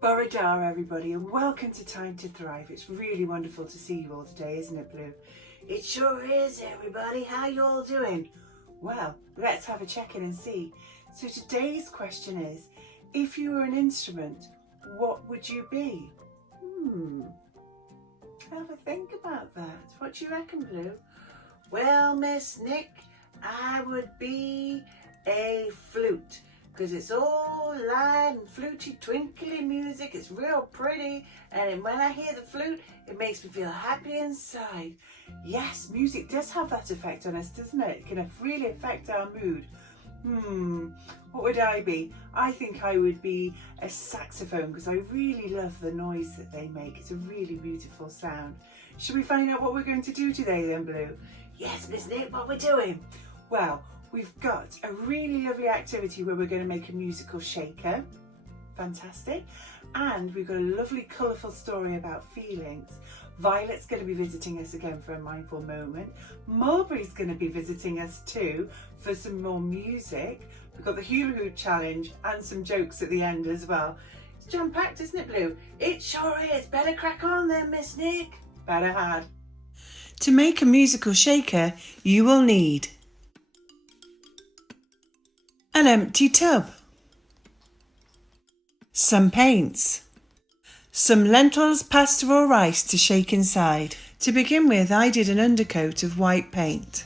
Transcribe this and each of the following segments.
Borodar everybody, and welcome to Time to Thrive. It's really wonderful to see you all today, isn't it, Blue? It sure is, everybody. How you all doing? Well, let's have a check-in and see. So today's question is, if you were an instrument, what would you be? Have a think about that. What do you reckon, Blue? Well, Miss Nick, I would be a flute, because it's all light and fluty, twinkly music. It's real pretty, and when I hear the flute, it makes me feel happy inside. Yes, music does have that effect on us, doesn't it? It can really affect our mood. What would I be? I think I would be a saxophone, because I really love the noise that they make. It's a really beautiful sound. Should we find out what we're going to do today then, Blue? Yes, Miss Nick, what we're doing? Well, we've got a really lovely activity where we're going to make a musical shaker. Fantastic. And we've got a lovely colourful story about feelings. Violet's going to be visiting us again for a mindful moment. Mulberry's going to be visiting us too for some more music. We've got the hula hoop challenge and some jokes at the end as well. It's jam-packed, isn't it, Blue? It sure is. Better crack on then, Miss Nick. Better had. To make a musical shaker, you will need an empty tub, some paints, some lentils, pasta or rice to shake inside. To begin with, I did an undercoat of white paint.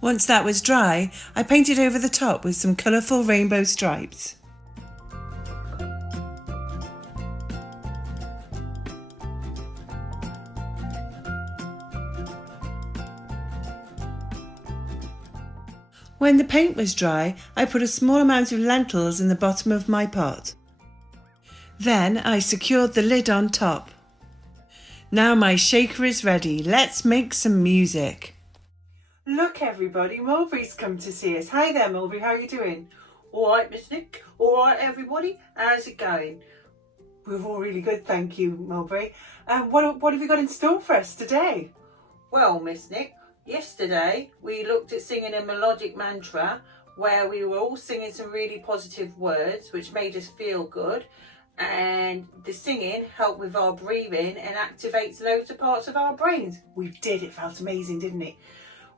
Once that was dry, I painted over the top with some colourful rainbow stripes. When the paint was dry, I put a small amount of lentils in the bottom of my pot. Then I secured the lid on top. Now my shaker is ready. Let's make some music. Look everybody, Mulberry's come to see us. Hi there Mulberry, how are you doing? Alright Miss Nick, alright everybody, how's it going? We're all really good, thank you Mulberry. What have you got in store for us today? Well Miss Nick, yesterday we looked at singing a melodic mantra where we were all singing some really positive words which made us feel good, and the singing helped with our breathing and activates loads of parts of our brains. We did, it felt amazing, didn't it?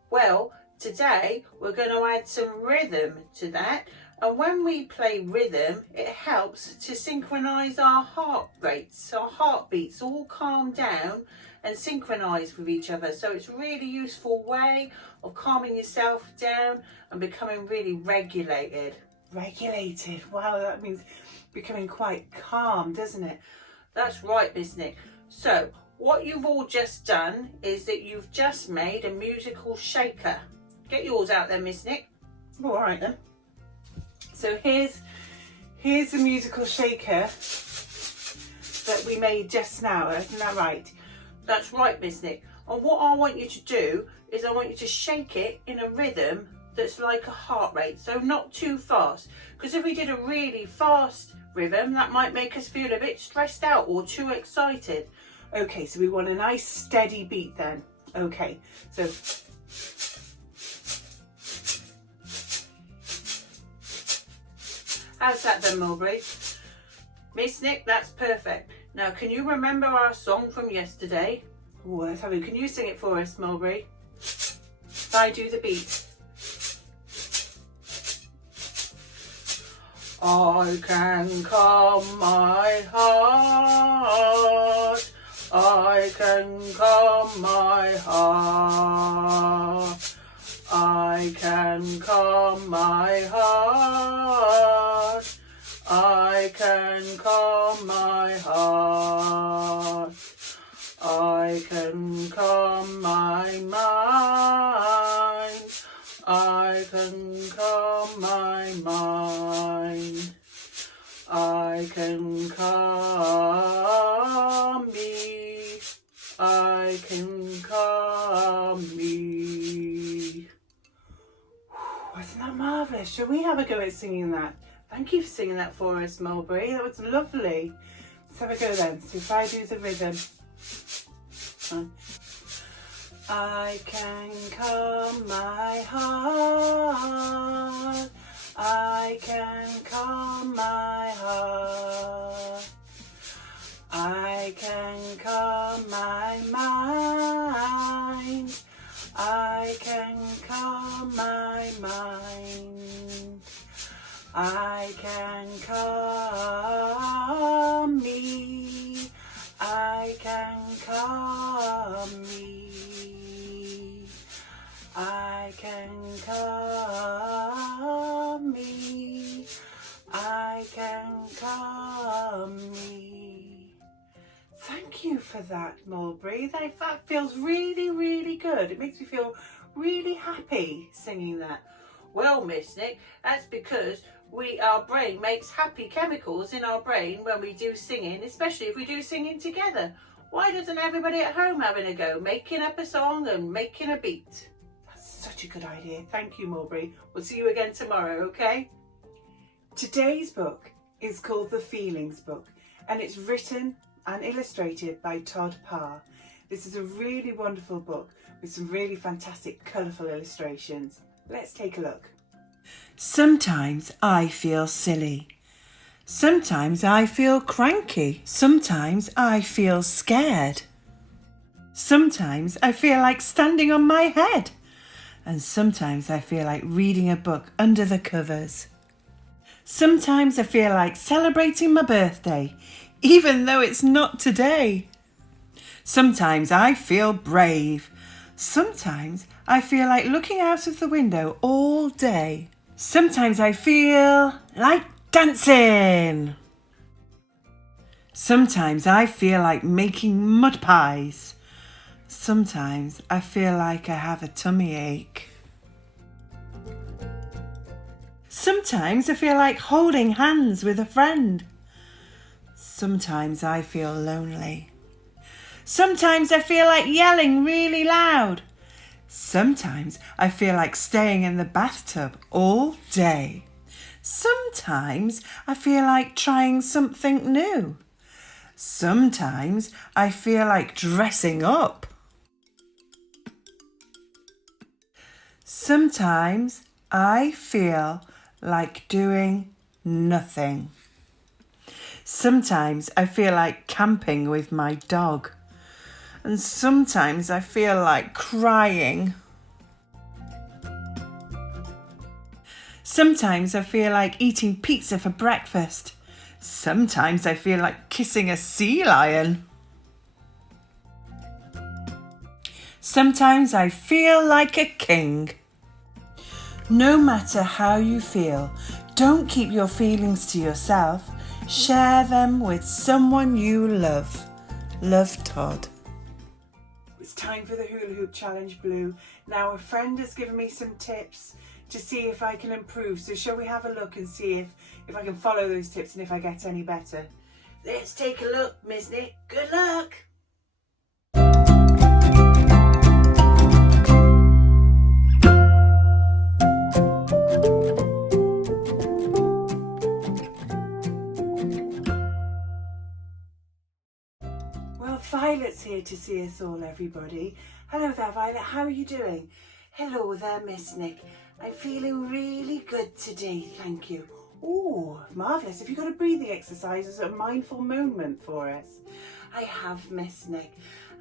Well, today we're going to add some rhythm to that, and when we play rhythm it helps to synchronise our heart rates, our heartbeats all calm down and synchronise with each other. So it's a really useful way of calming yourself down and becoming really regulated. Regulated? Wow, that means becoming quite calm, doesn't it? That's right, Miss Nick. So what you've all just done is that you've just made a musical shaker. Get yours out there, Miss Nick. All right then. So here's the musical shaker that we made just now, isn't that right? That's right, Miss Nick. And what I want you to do is I want you to shake it in a rhythm that's like a heart rate, so not too fast. Because if we did a really fast rhythm, that might make us feel a bit stressed out or too excited. Okay, so we want a nice steady beat then. Okay, so how's that then, Mulberry? Miss Nick, that's perfect. Now, can you remember our song from yesterday? Oh, let's have it. Can you sing it for us, Mulberry? If I do the beat. I can calm my heart. I can calm my heart. I can calm my heart. I can calm my heart. I can calm my mind. I can calm my mind. I can calm me. I can calm me. Wasn't that marvellous? Shall we have a go at singing that? Thank you for singing that for us, Mulberry. That was lovely. Let's have a go then. So if I do the rhythm. I can calm my heart. I can calm my heart. I can calm my mind. I can calm my mind. I can calm me. I can calm me. I can calm me. I can calm me. Thank you for that, Mulberry. That feels really, really good. It makes me feel really happy singing that. Well, Miss Nick, that's because our brain makes happy chemicals in our brain when we do singing, especially if we do singing together. Why doesn't everybody at home having a go, making up a song and making a beat? That's such a good idea. Thank you, Mulberry. We'll see you again tomorrow, okay? Today's book is called The Feelings Book, and it's written and illustrated by Todd Parr. This is a really wonderful book with some really fantastic colourful illustrations. Let's take a look. Sometimes I feel silly. Sometimes I feel cranky. Sometimes I feel scared. Sometimes I feel like standing on my head. And sometimes I feel like reading a book under the covers. Sometimes I feel like celebrating my birthday, even though it's not today. Sometimes I feel brave. Sometimes I feel like looking out of the window all day. Sometimes I feel like dancing. Sometimes I feel like making mud pies. Sometimes I feel like I have a tummy ache. Sometimes I feel like holding hands with a friend. Sometimes I feel lonely. Sometimes I feel like yelling really loud. Sometimes I feel like staying in the bathtub all day. Sometimes I feel like trying something new. Sometimes I feel like dressing up. Sometimes I feel like doing nothing. Sometimes I feel like camping with my dog. And sometimes I feel like crying. Sometimes I feel like eating pizza for breakfast. Sometimes I feel like kissing a sea lion. Sometimes I feel like a king. No matter how you feel, don't keep your feelings to yourself. Share them with someone you love. Love, Todd. It's time for the hula hoop challenge, Blue. Now a friend has given me some tips to see if I can improve. So shall we have a look and see if I can follow those tips and if I get any better? Let's take a look, Miss Nick. Good luck. Well, Violet's here to see us all, everybody. Hello there, Violet. How are you doing? Hello there, Miss Nick. I'm feeling really good today, thank you. Oh, marvellous. Have you got a breathing exercise as a mindful moment for us? I have, Miss Nick.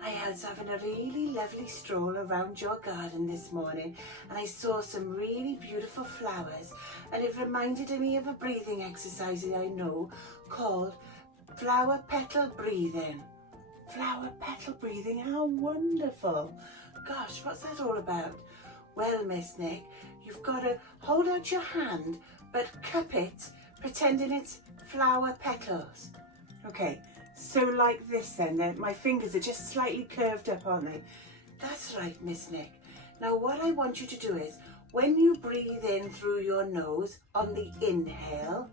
I was having a really lovely stroll around your garden this morning and I saw some really beautiful flowers and it reminded me of a breathing exercise that I know called flower petal breathing. Flower petal breathing, how wonderful. Gosh, what's that all about? Well, Miss Nick, you've got to hold out your hand but cup it, pretending it's flower petals. Okay, so like this then, my fingers are just slightly curved up, aren't they? That's right, Miss Nick. Now what I want you to do is, when you breathe in through your nose on the inhale,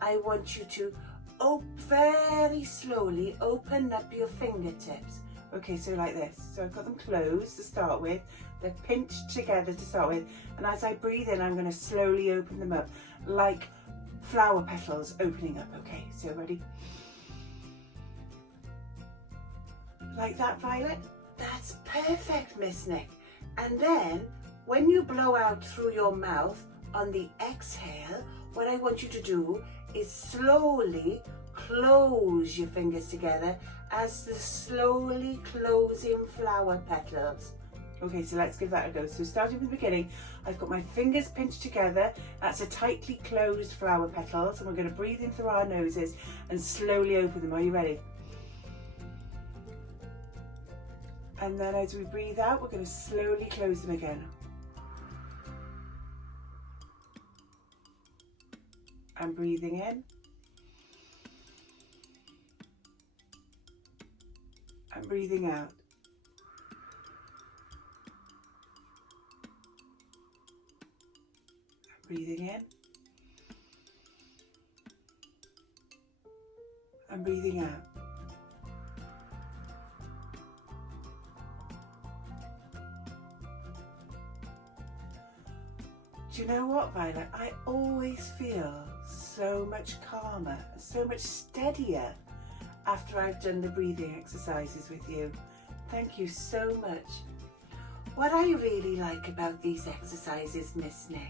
I want you to very slowly open up your fingertips. Okay, so like this. So I've got them closed to start with. They're pinched together to start with. And as I breathe in, I'm going to slowly open them up like flower petals opening up. Okay, so ready? Like that, Violet? That's perfect, Miss Nick. And then, when you blow out through your mouth on the exhale, what I want you to do is slowly close your fingers together as the slowly closing flower petals. Okay, so let's give that a go. So starting from the beginning, I've got my fingers pinched together. That's a tightly closed flower petals, and we're going to breathe in through our noses and slowly open them. Are you ready? And then as we breathe out, we're going to slowly close them again. And breathing in. And breathing out. And breathing in. And breathing out. Do you know what, Violet? I always feel so much calmer, so much steadier after I've done the breathing exercises with you. Thank you so much. What I really like about these exercises, Miss Nick,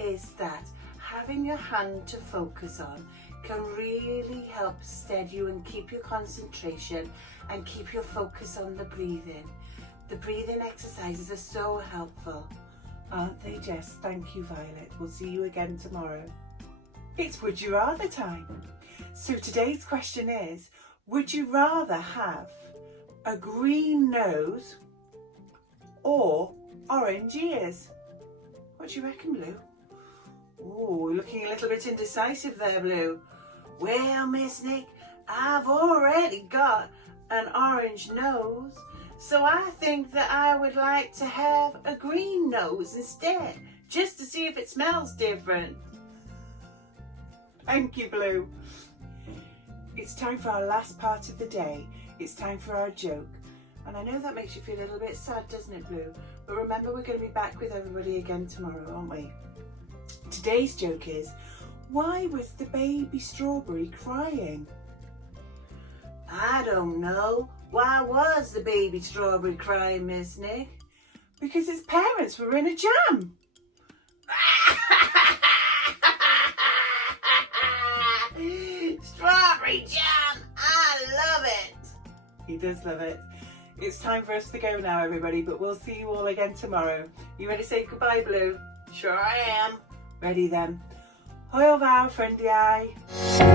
is that having your hand to focus on can really help steady you and keep your concentration and keep your focus on the breathing. The breathing exercises are so helpful. Aren't they, Jess? Thank you, Violet. We'll see you again tomorrow. It's Would You Rather time. So today's question is, would you rather have a green nose or orange ears? What do you reckon, Blue? Oh, looking a little bit indecisive there, Blue. Well, Miss Nick, I've already got an orange nose. So I think that I would like to have a green nose instead, just to see if it smells different. Thank you, Blue. It's time for our last part of the day. It's time for our joke. And I know that makes you feel a little bit sad, doesn't it, Blue? But remember, we're going to be back with everybody again tomorrow, aren't we? Today's joke is, why was the baby strawberry crying? I don't know. Why was the baby strawberry crying, Miss Nick? Because his parents were in a jam. Strawberry jam! I love it! He does love it. It's time for us to go now, everybody, but we'll see you all again tomorrow. You ready to say goodbye, Blue? Sure I am. Ready then. Hwyl fawr, ffrindiau.